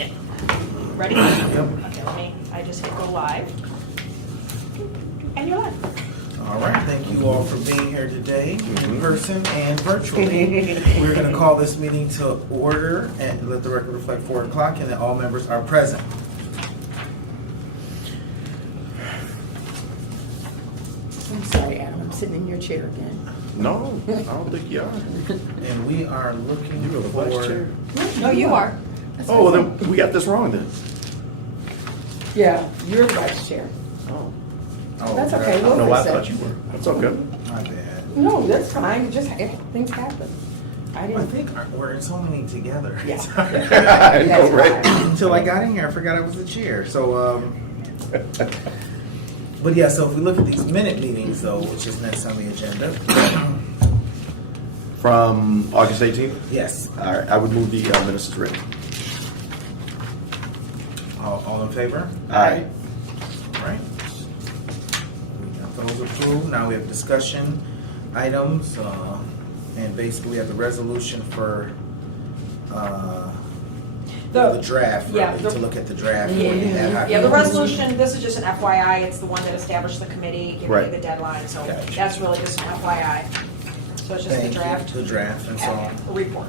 Yeah. Ready? Okay, I just hit go live. And you're live. All right, thank you all for being here today, in person and virtually. We're going to call this meeting to order and let the record reflect 4 o'clock and that all members are present. I'm sorry, Adam, I'm sitting in your chair again. No, I don't think you are. And we are looking You have a vice chair. for... No, you are. Oh, well, then we got this wrong then. Yeah, you're the vice chair. Oh. Oh, That's okay. okay. We'll No, I fix it. thought you were. That's okay. My bad. No, that's fine, it just, things happen. I I didn't. think we're in so many together. Yeah. I know, That's right? fine. Until I got in here, I forgot I was the chair. So, but yeah, so if we look at these minute meetings though, which is next on the agenda. From August 18th? Yes. All right, I would move the minutes as written. All in favor? Aye. All right. We got those approved. Now we have discussion items, and basically we have the resolution for the draft, yeah, really, the- to look at the draft. Yeah, the resolution, this is just an FYI, it's the one that established the committee, giving Right. you the deadline, so Gotcha. that's really just an FYI. So it's just the Thank you. draft. The draft, and so A report.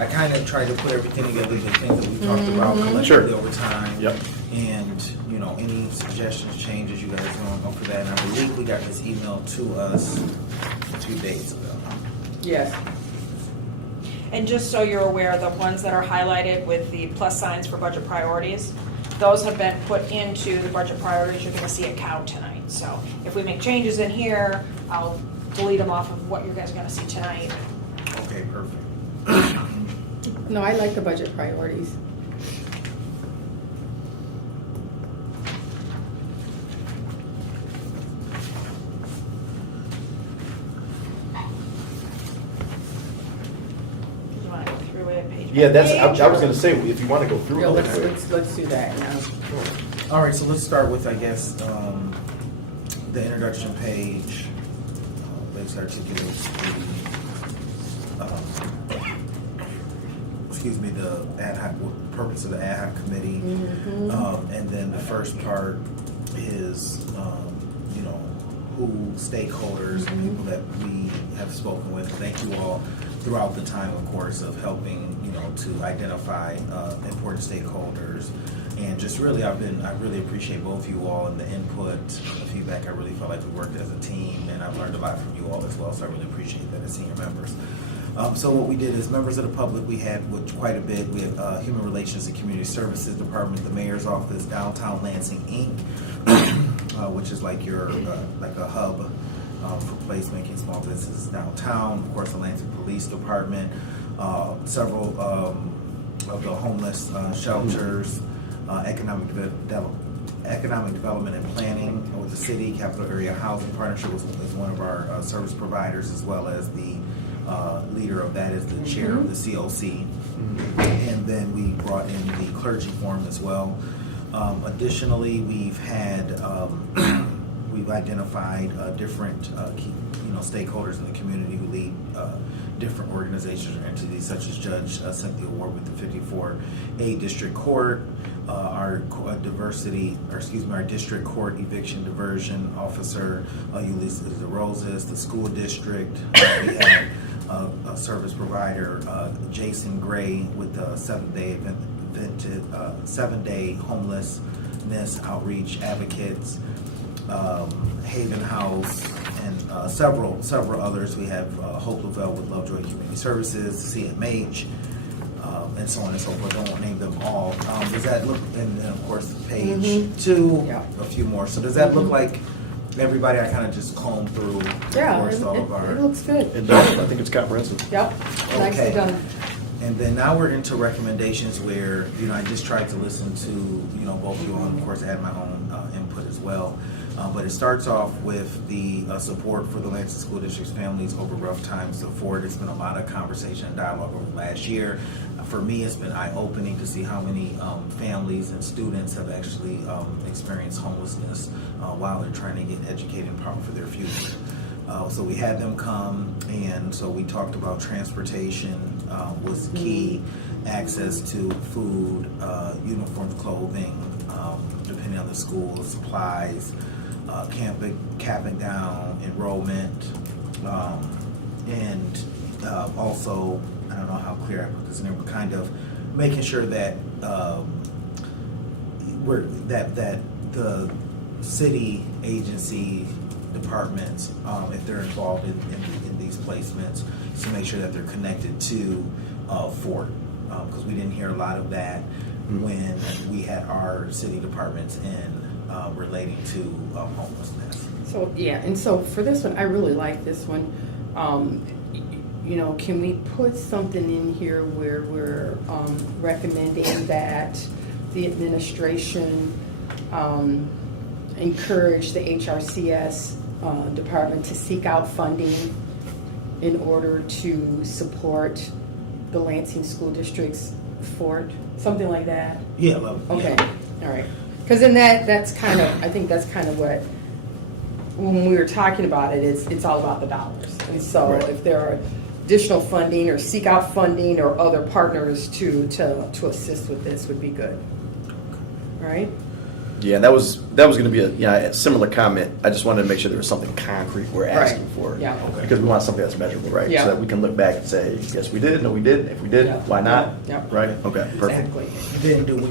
I kind of tried to put everything together, the things that we talked about collectively Sure. over time. Yep. And, you know, any suggestions, changes, you guys want to go for that. And I believe we got this email to us 2 days ago. Yes, And just so you're aware, the ones that are highlighted with the plus signs for budget priorities, those have been put into the budget priorities. You're gonna see a count tonight. So if we make changes in here, I'll delete them off of what you guys are gonna see tonight. Okay, perfect. no, I like the budget priorities. Do you wanna go through it page by Yeah, that's, page, I was or- going to say, if you want to go through Yeah, it. let's do that now. All right, so let's start with, I guess, the introduction page. Let's articulate the ad hoc, purpose of the ad hoc committee. And then the first part is, you know, who stakeholders and people that we have spoken with. Thank you all throughout the time, of course, of helping, you know, to identify important stakeholders. And just really, I really appreciate both you all and the input, the feedback. I really felt like we worked as a team, and I've learned a lot from you all as well. So I really appreciate that as senior members. So what we did is members of the public, we had quite a bit. We have Human Relations and Community Services Department, the Mayor's Office, Downtown Lansing, Inc., which is like your like a hub for placemaking small businesses downtown. Of course, the Lansing Police Department, several of the homeless shelters, economic development and planning with the city. Capital Area Housing Partnership is one of our service providers, as well as the leader of that is the chair of the COC. And then we brought in the clergy forum as well. Additionally, we've had we've identified different key, you know, stakeholders in the community who lead different organizations or entities, such as Judge Cynthia Ward with the 54A District Court, our our District Court Eviction Diversion Officer, Ulysses Roses, the school district. We have a service provider, Jason Gray, with the 7-day homelessness outreach advocates, Haven House, and several others. We have Hope Lavelle with Lovejoy Community Services, CMH, and so on and so forth. I won't name them all. Does that look? And then of course page 2, Yeah. a few more. So does that look like everybody? I kind of just combed through, Yeah, of course, all of our. it looks good. It does. I think it's comprehensive. Yep, nicely Okay. done. And then now we're into recommendations where, you know, I just tried to listen to, you know, both of you, and of course add my own input as well. But it starts off with the support for the Lansing School District's families over rough times. So for it, it's been a lot of conversation and dialogue over the last year. For me, it's been eye-opening to see how many families and students have actually experienced homelessness while they're trying to get educated and prepare for their future. So we had them come, and so we talked about transportation was key, access to food, uniforms, clothing, depending on the school, supplies, capping down enrollment, and also, I don't know how clear I put this in there, but kind of making sure that that the city agency departments, if they're involved in these placements, to make sure that they're connected to Fort, because we didn't hear a lot of that when we had our city departments in relating to homelessness. So, yeah, and so for this one, I really like this one. You know, can we put something in here where we're recommending that the administration encourage the HRCS department to seek out funding in order to support the Lansing School District's Fort, something like that? Yeah. Okay, Yeah. all right. Because then that's kind of, I think that's kind of what, when we were talking about it, it's all about the dollars. And so Right. if there are additional funding or seek out funding or other partners to assist with this would be good. All right? Yeah, and that was going to be a similar comment. I just wanted to make sure there was something concrete we're asking Right. for. Yeah. Okay. Because we want something that's measurable, right? Yeah. So that we can look back and say, yes, we did, no, we didn't. If we did, Yeah. why not? Yeah. Right? Okay, perfect. Exactly. Then do we?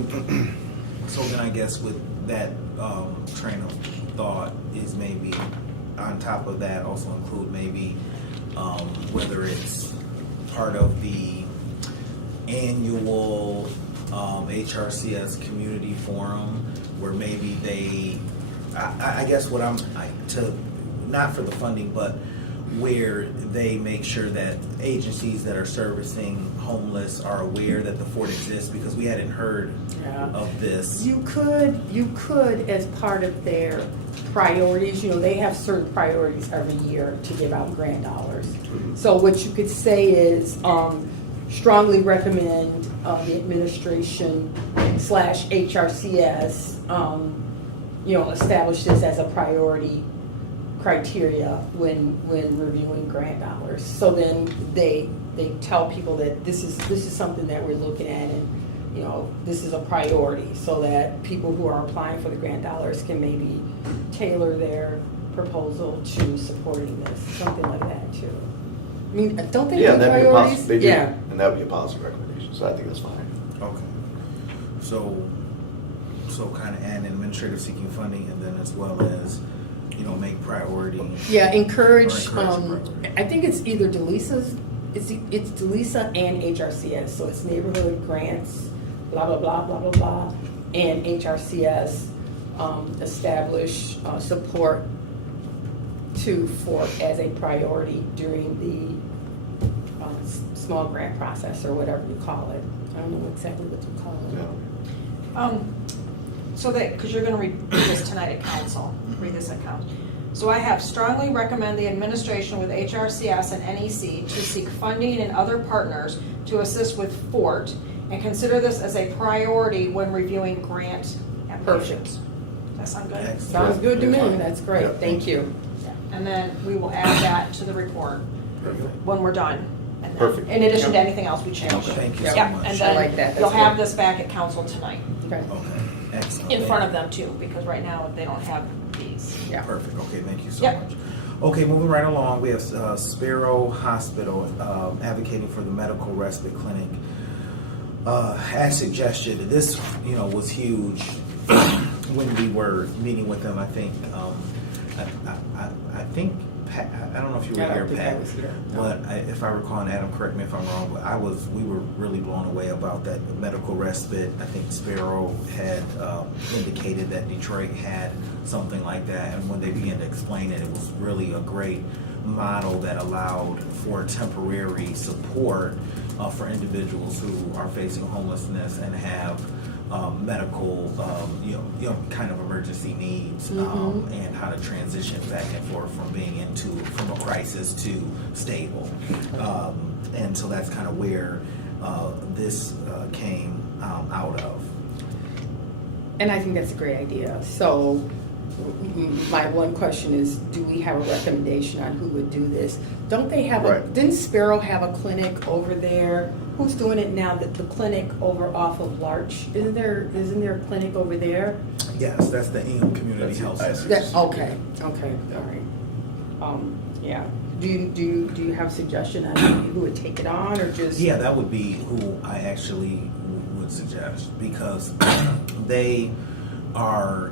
So then I guess with that train of thought is maybe on top of that also include maybe whether it's part of the annual HRCS community forum where maybe they, I guess what not for the funding, but where they make sure that agencies that are servicing homeless are aware that the fort exists, because we hadn't heard Yeah. of this. You could, as part of their priorities, you know, they have certain priorities every year to give out grant dollars. So what you could say is, strongly recommend the administration / HRCS, you know, establish this as a priority criteria when reviewing grant dollars. So then they tell people that this is something that we're looking at, and you know, this is a priority, so that people who are applying for the grant dollars can maybe tailor their proposal to supporting this, something like that too. I mean, don't they Yeah, have that'd be a priorities? positive. They do, Yeah. and that would be a positive recommendation. So I think that's fine. Okay. So kind of add administrative seeking funding, and then as well as, you know, make priority. Yeah, encourage. Or encourage priority. I think it's either DeLisa's. It's DeLisa and HRCS. So it's neighborhood grants, blah blah blah blah blah blah, and HRCS establish support to Fort as a priority during the small grant process, or whatever you call it. I don't know exactly what you call it. Yeah. So that, because you're gonna read this tonight at council, read this at council. So I have strongly recommend the administration with HRCS and NEC to seek funding and other partners to assist with Fort, and consider this as a priority when reviewing grant applications. Does that sound good? Excellent. Sounds good to me. Yeah. That's great. Yeah. Thank you. And then we will add that to the report Perfect. when we're done. And then, Perfect. in addition to Yep. anything else we change. Okay, thank you so Yep, much. and I like that. then That's you'll have good. this back at council tonight, Okay. Okay, excellent. in front of them too, because right now they don't have these. Yeah. Perfect, okay, thank you so Yep. much. Okay, moving right along, we have Sparrow Hospital advocating for the medical respite clinic. As suggested, this, you know, was huge when we were meeting with them. I think, I think, Pat, I don't know if you were I don't here, think I Pat, was here. No. but if I recall, and Adam, correct me if I'm wrong, but we were really blown away about that medical respite. I think Sparrow had indicated that Detroit had something like that, and when they began to explain it, it was really a great model that allowed for temporary support for individuals who are facing homelessness and have medical, kind of emergency needs, and how to transition back and forth from a crisis to stable. And so that's kind of where this came out of. And I think that's a great idea. So my one question is, do we have a recommendation on who would do this? Don't they have Right. didn't Sparrow have a clinic over there Who's doing it now? The clinic over off of Larch? Isn't there a clinic over there? Yes, that's the Ingham Community That's Health it. I Center. see. Okay, all right. Yeah. Do you have a suggestion on who would take it on, or just? Yeah, that would be who I actually would suggest, because they are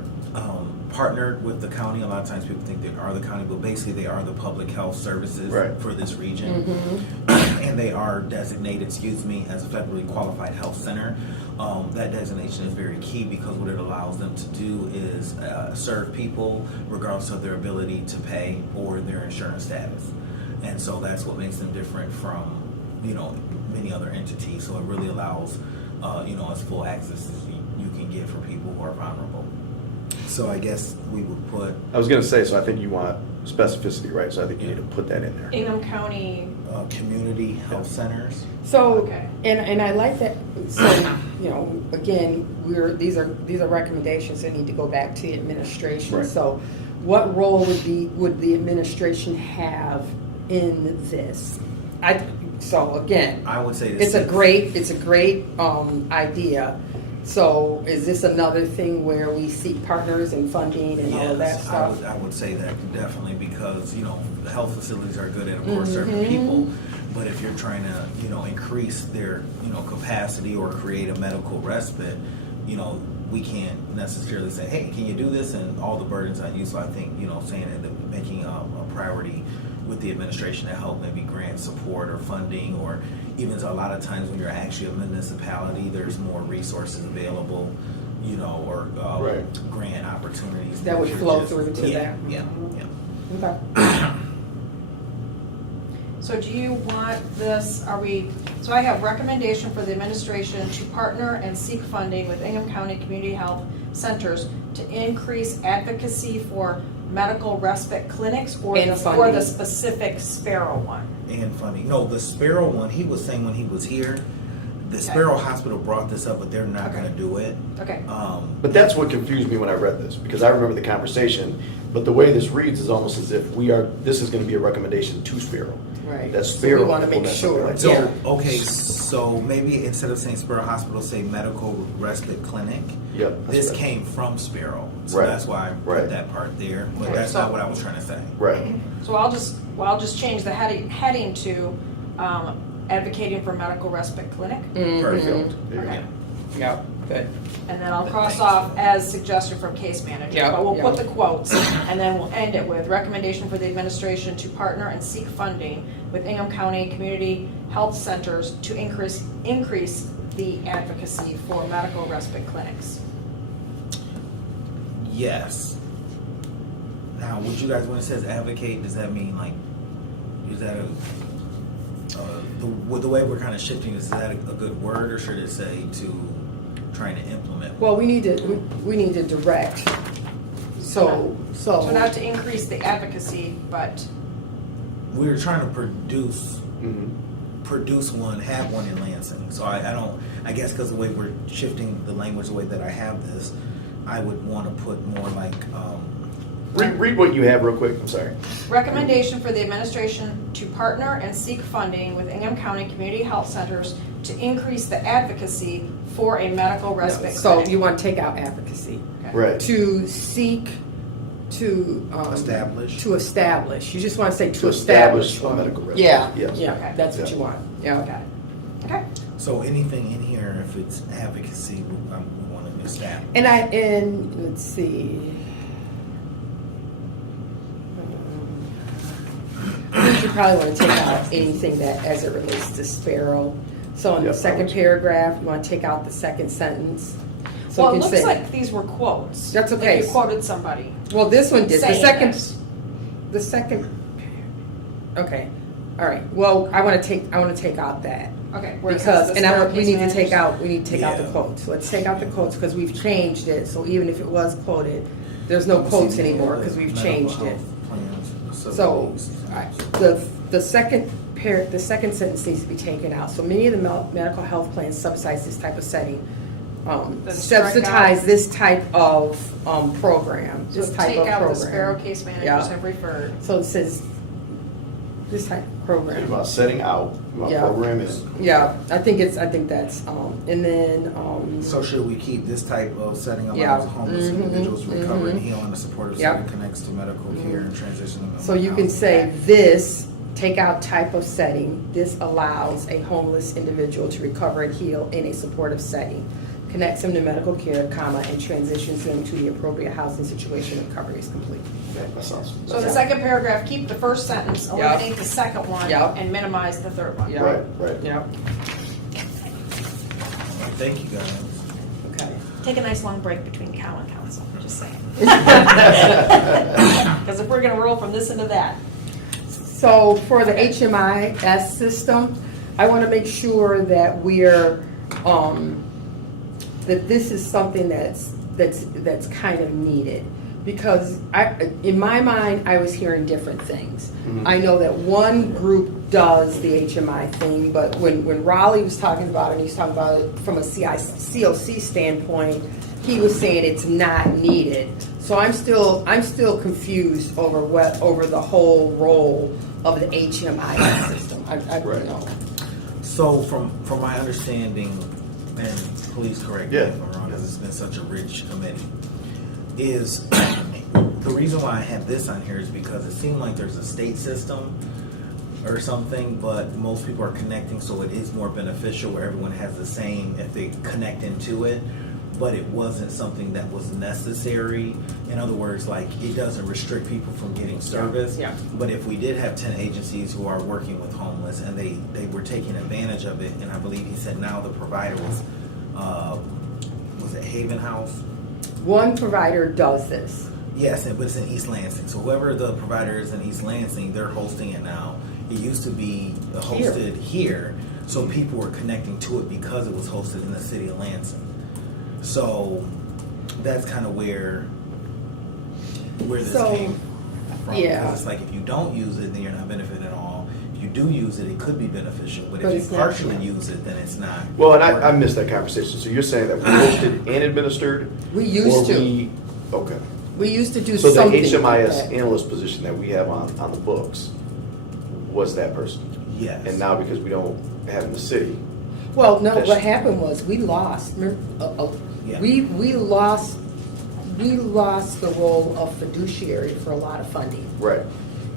partnered with the county. A lot of times people think they are the county, but basically they are the public health services Right. for this region. And they are designated, as a federally qualified health center. That designation is very key, because what it allows them to do is serve people regardless of their ability to pay or their insurance status. And so that's what makes them different from, many other entities. So it really allows, as full access as you can get for people who are vulnerable. So I guess we would put I was gonna say, so I think you want specificity, right? So I think you need to put that in there. Ingham County, community health centers. So, Okay. and I like that, so, again, these are recommendations that need to go back to the administration. Right. So what role would the administration have in this? So again, I would say it's a great idea. So is this another thing where we seek partners and funding and all of that stuff? I would say that definitely, because the health facilities are good at, of course, serving people, but if you're trying to increase their capacity or create a medical respite, we can't necessarily say, hey, can you do this, and all the burdens on you. So I think saying that, making a priority with the administration to help maybe grant support or funding, or even a lot of times when you're actually a municipality, there's more resources available, or Right. grant opportunities That would you're flow through to yeah, that. Yeah, yeah. Okay. so do you want this, so I have recommendation for the administration to partner and seek funding with Ingham County Community Health Centers to increase advocacy for medical respite clinics, or And the funding. specific Sparrow one? And funding. No, the Sparrow one, he was saying when he was here, the Sparrow Hospital brought this up, but they're not Okay. going to do it. Okay. But that's what confused me when I read this, because I remember the conversation, but the way this reads is almost as if this is gonna be a recommendation to Sparrow. Right. That So Sparrow. we wanna make will have sure. something like So, that. okay, so maybe instead of saying Sparrow Hospital, say Medical Respite Clinic. Yep, that's This right. came from Sparrow. So Right. that's why I put Right. that part there. But Okay, that's so- not what I was trying to say. Right. So I'll just change the heading to advocating for medical respite clinic, Perfect. There you go. Okay. Yeah, good. and then I'll cross off as suggested from case manager. Yeah, But we'll yeah. put the quotes, and then we'll end it with recommendation for the administration to partner and seek funding with Ingham County Community Health Centers to increase the advocacy for medical respite clinics. Yes. Now, would you guys, when it says advocate, does that mean is that the way we're kind of shifting, is that a good word, or should it say to trying to implement? Well, we need to direct. So So not to increase the advocacy, but We're trying to produce Mhm. one, have one in Lansing. So I guess because the way we're shifting the language, the way that I have this, I would want to put more like, Read what you have real quick, I'm sorry. recommendation for the administration to partner and seek funding with Ingham County Community Health Centers to increase the advocacy for a medical respite so clinic. you want to take out advocacy. Okay. Right. To seek to Establish. To establish. You just want to say To establish a medical respite. Yeah. Yes. Yeah. Okay. That's what Yeah. you want. Yeah. Okay. Okay. so anything in here, if it's advocacy, we want to establish. And let's see. I think you probably want to take out anything that as it relates to Sparrow. So in the Yep, second probably. paragraph, you want to take out the second sentence. So Well, you it can looks say, like these were quotes. That's Like okay. you quoted somebody. well, this one did. saying this. The second. Okay. All right. Well, I want to take out that. Okay. where it says Because, the and Sparrow we case need to managers. take out the Yeah. quotes. Let's take out the quotes because we've changed it. So even if it was quoted, there's no quotes anymore because we've changed it. So the second sentence needs to be taken out. So many of the medical health plans subsidize this type of setting, Then strike subsidize out- this type of program. So This type take of out the program. Sparrow case managers Yeah. have referred. So it says this type of Think program. about setting out Yeah. program is. Yeah, I think that's, and then, So should we keep this type of setting Yeah. allows homeless individuals to recover and heal in a supportive Yep. setting connects to medical care and transition to mental so you can health? say this, take out type of setting, this allows a homeless individual to recover and heal in a supportive setting, connects them to medical care, comma, and transitions them to the appropriate housing situation when recovery is complete. Okay, that sounds. So the second paragraph, keep the first sentence, eliminate the second one, Yep. and minimize the third one. Yeah. Right. Yep, Thank you, guys. okay. Take a nice long break between cow and council, just saying. Because if we're gonna roll from this into that. So for the HMIS system, I want to make sure that we're, that this is something that's kind of needed. Because in my mind, I was hearing different things. I know that one group does the HMI thing, but when Raleigh was talking about it, and he's talking about it from a COC standpoint, he was saying it's not needed. So I'm still confused over the whole role of the HMI system. I Right. don't know. So from my understanding, and please correct me Yeah. if I'm wrong, because it's been such a rich committee, is the reason why I have this on here is because it seemed like there's a state system or something, but most people are connecting, so it is more beneficial where everyone has the same if they connect into it. But it wasn't something that was necessary. In other words, like it doesn't restrict people from getting service. Yeah. But if we did have 10 agencies who are working with homeless and they were taking advantage of it, and I believe he said now the provider was it Haven House? One provider does this. Yes, but it's in East Lansing. So whoever the provider is in East Lansing, they're hosting it now. It used to be hosted here, so people were connecting to it because it was hosted in the city of Lansing. So that's kind of where this came from. Yeah. Because it's like if you don't use it, then you're not benefiting at all. If you do use it, it could be beneficial. But But if it's you not. partially use it, then it's not. Well, and I missed that conversation. So you're saying that we hosted and administered? We used or to. Okay. We used to do So the something like HMIS that. analyst position that we have on the books was that person? Yes. And now because we don't have it in the city, Well, no, That's- what happened was we lost. Yeah. We lost the role of fiduciary for a lot of funding. right?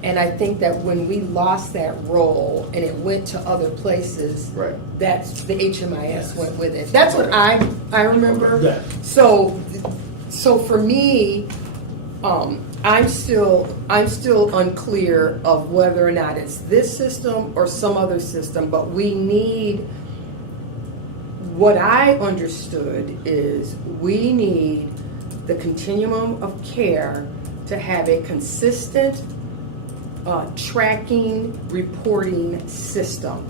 And I think that when we lost that role and it went to other places, Right. that's the HMIS Yes. went with it. That's what I remember. Yeah. So for me, I'm still unclear of whether or not it's this system or some other system, but we need. What I understood is we need the continuum of care to have a consistent tracking, reporting system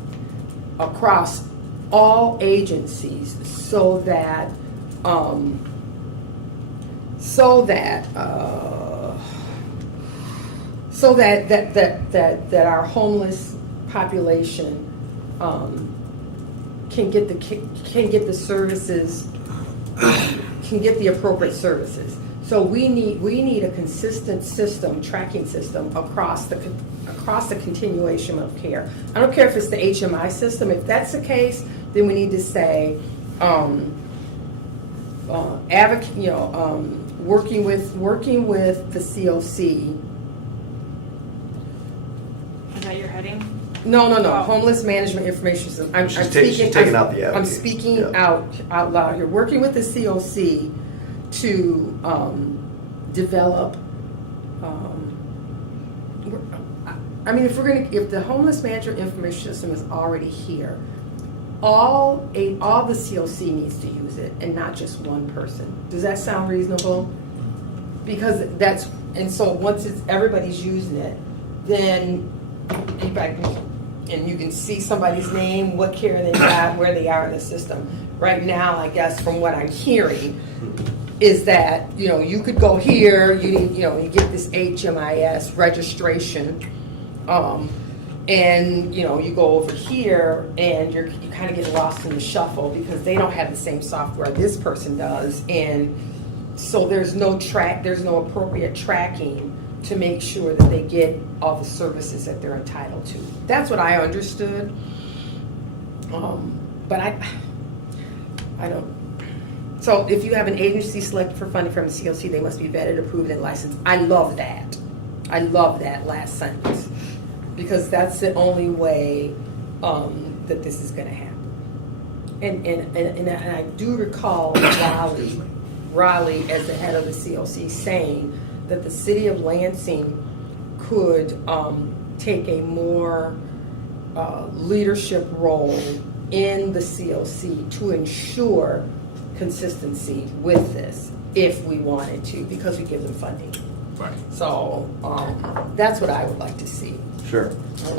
across all agencies so that our homeless population can get the services, can get the appropriate services. So we need a consistent system, tracking system across the continuation of care. I don't care if it's the HMI system. If that's the case, then we need to say advocate. Working with the COC. Is that your heading? No, Oh. homeless management information system. She's taking out the I'm advocate. speaking Yeah. out loud here. Working with the COC to develop. If the homeless management information system is already here, all the COC needs to use it, and not just one person. Does that sound reasonable? Because so once everybody's using it, then and you can see somebody's name, what care they got, where they are in the system. Right now, I guess from what I'm hearing, is that you could go here, you get this HMIS registration, and you go over here, and you kind of get lost in the shuffle because they don't have the same software this person does, and so there's no appropriate tracking to make sure that they get all the services that they're entitled to. That's what I understood. But I don't. So if you have an agency selected for funding from the COC, they must be vetted, approved, and licensed. I love that. I love that last sentence because that's the only way that this is going to happen. And I do recall Raleigh, as the head of the COC, saying that the city of Lansing could take a more leadership role in the COC to ensure consistency with this if we wanted to, because we give them funding. Right. So that's what I would like to see. Sure.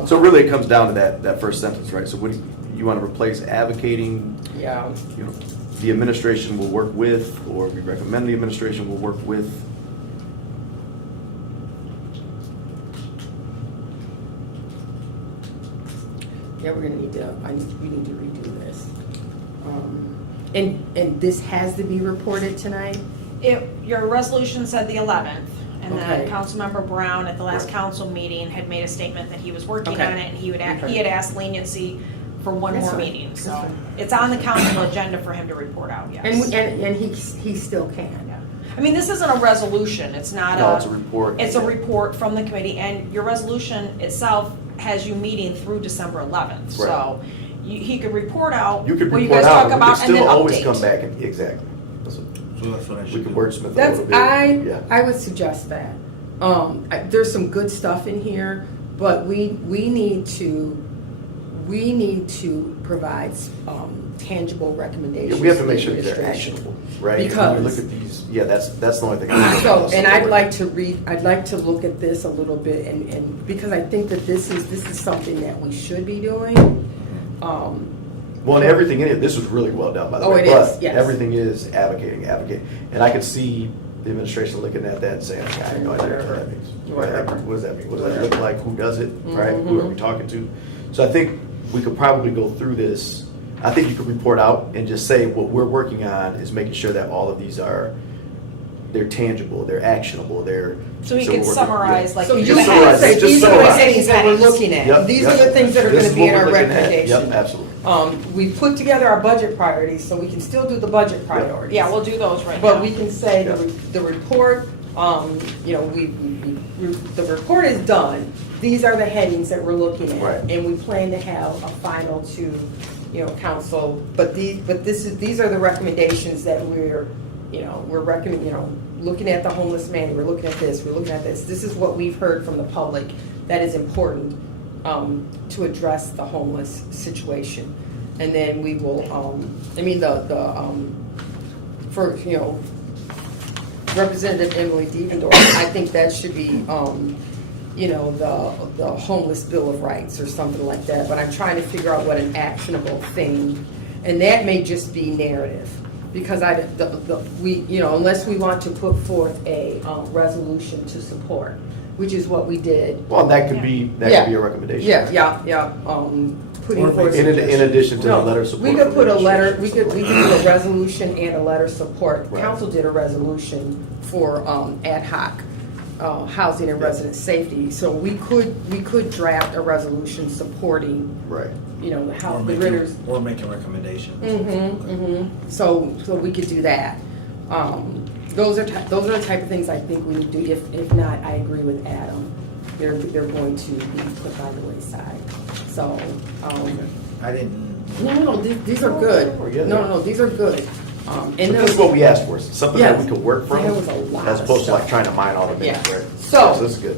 So really, it comes down to that first sentence, right? So what you want to replace advocating? Yeah. You know, the administration will work with, or we recommend the administration will work with. Yeah, we're gonna need to. We need to redo this. And this has to be reported tonight. Your resolution said the 11th, and then Okay. Councilmember Brown at the last council meeting had made a statement that he was working Okay. on it, and he Okay. had asked leniency for one That's more fine. meeting, That's so fine. it's on the council agenda for him to report out, yes. And he still can. Yeah. I mean, this isn't a resolution, it's not No, it's a report. It's a report from the committee, and your resolution itself has you meeting through December 11th, Right. so he could report out You could what you report guys out, talk but we about could and then still always update. come back and exactly. That's what, So that's what I we should could do. wordsmith a That's little bit. Yeah. I would suggest that. There's some good stuff in here, but we need to provide tangible recommendations. Yeah, we have to to make the sure that they're administration. actionable, right? Because- When we look at these, yeah, that's the only thing. I'm So, and I'd like to look at this a little bit, and because I think that this is something that we should be doing. Well, and everything in it, this was really well done, by the Oh, way. it is, But yes. everything is advocating. And I could see the administration looking at that and saying, I have no idea what that means. Whatever. What does that mean? What does that look like? Who does it, right? Mhm. Who are we talking to? So I think we could probably go through this. I think you could report out and just say what we're working on is making sure that all of these they're tangible, they're actionable, So he we're could working- summarize, yeah. like, So you you just can summarize say, it, just these are the summarize things that we're looking Yep, at. These yep. are the things that are This gonna is be what in we're our looking at. recommendation. Yep, absolutely. We put together our budget priorities, so we can still do the budget priorities. yeah, we'll do those right now. But we can say Yeah. the report, the report is done. These are the headings that we're looking at. Right. And we plan to have a final to, council, but these are the recommendations that we're looking at the homeless man, we're looking at this, we're looking at this. This is what we've heard from the public that is important to address the homeless situation. And then we will, for Representative Emily Devendorf, I think that should be, the homeless bill of rights or something like that. But I'm trying to figure out what an actionable thing, and that may just be narrative, because unless we want to put forth a resolution to support, which is what we did. Well, that could be a recommendation. Yeah. Putting forth In addition to the no, letter of support. we could for put a the letter. We administration. could do a resolution and a letter of support. Right. Council did a resolution for ad hoc housing and Yeah. resident safety. So we could draft a resolution supporting, Right. the house, the Ritters. Or making recommendations. So we could do that. Those are the type of things I think we need to do. If not, I agree with Adam. They're going to be put by the wayside. So, I didn't. no, these are good. We're getting No, these are good. So this is what we asked for, something that we Yes. could work from, There was a lot as of opposed to stuff. like trying to mine all the things, Yeah. right? So- this is good.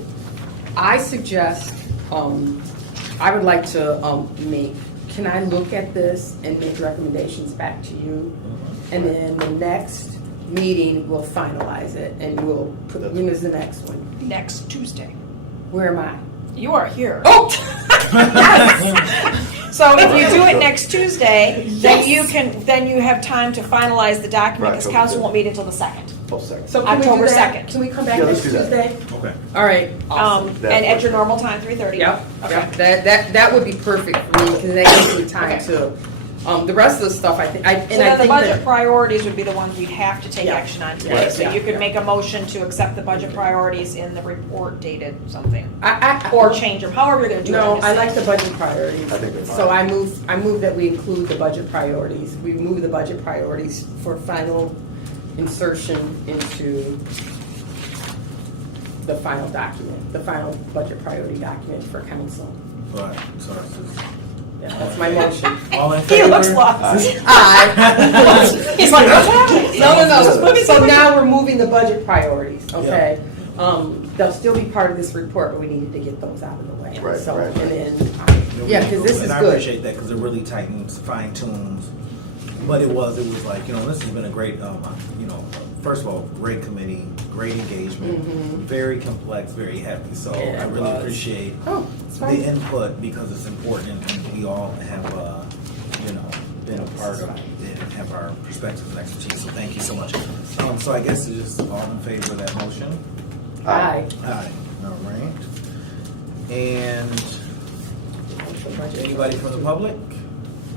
I suggest, I would like to can I look at this and make recommendations back to you? And then the next meeting, we'll finalize it and we'll put, when is the next one? Next Tuesday. Where am I? You are here. Oh! So if you do it next Tuesday, then Yes. then you have time to finalize the document, Right, because October council 5th. won't meet until the 2nd. So can we do October that? 2nd. Can we come back Yeah, next let's do that. Tuesday? Okay. All right. Awesome. That And at works. your normal time, 3:30? Yep. Okay. That would be perfect for me, because that gives me time Okay. to The rest of the stuff, I think, So then the think budget that, priorities would be the ones we'd have to take Yeah. action on today. Right. So you could Yeah. make a motion to accept the budget priorities in the report dated something. I. Or change them, however you're gonna do it. No, just I say- like the budget priorities. I think they're So fine. I move that we include the budget priorities. We move the budget priorities for final insertion into the final document, the final budget priority document for council. Right, so it's just. Yeah, that's my motion. All in He favor? looks lost. Aye. He's like, what's happening? No. So now we're moving the budget priorities, okay? They'll still be part of this report, but we needed to get those out of the way. Right, So, right. and then, yeah, because this is And I good. appreciate that, because it really tightens, fine tunes. But it was like, this has been a great, first of all, great committee, great engagement, very complex, very heavy. So Yeah, I it really was. appreciate Oh, it's the fine. input, because it's important, and we all have, been a part of it and have our perspectives and expertise. So thank you so much. So I guess it's just all in favor of that motion? Aye. Aye. All right. And anybody from the public?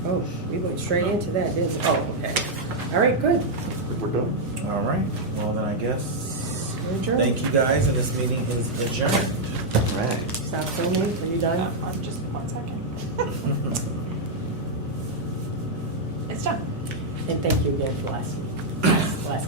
Oh, we went straight into that, didn't we? Oh, okay. All right, good. We're done. All right. Well, then I guess, We're adjourned. thank you guys, and this meeting is adjourned. All right. Stop filming. Are you done? I'm just, 1 second. It's done. And thank you again for last count.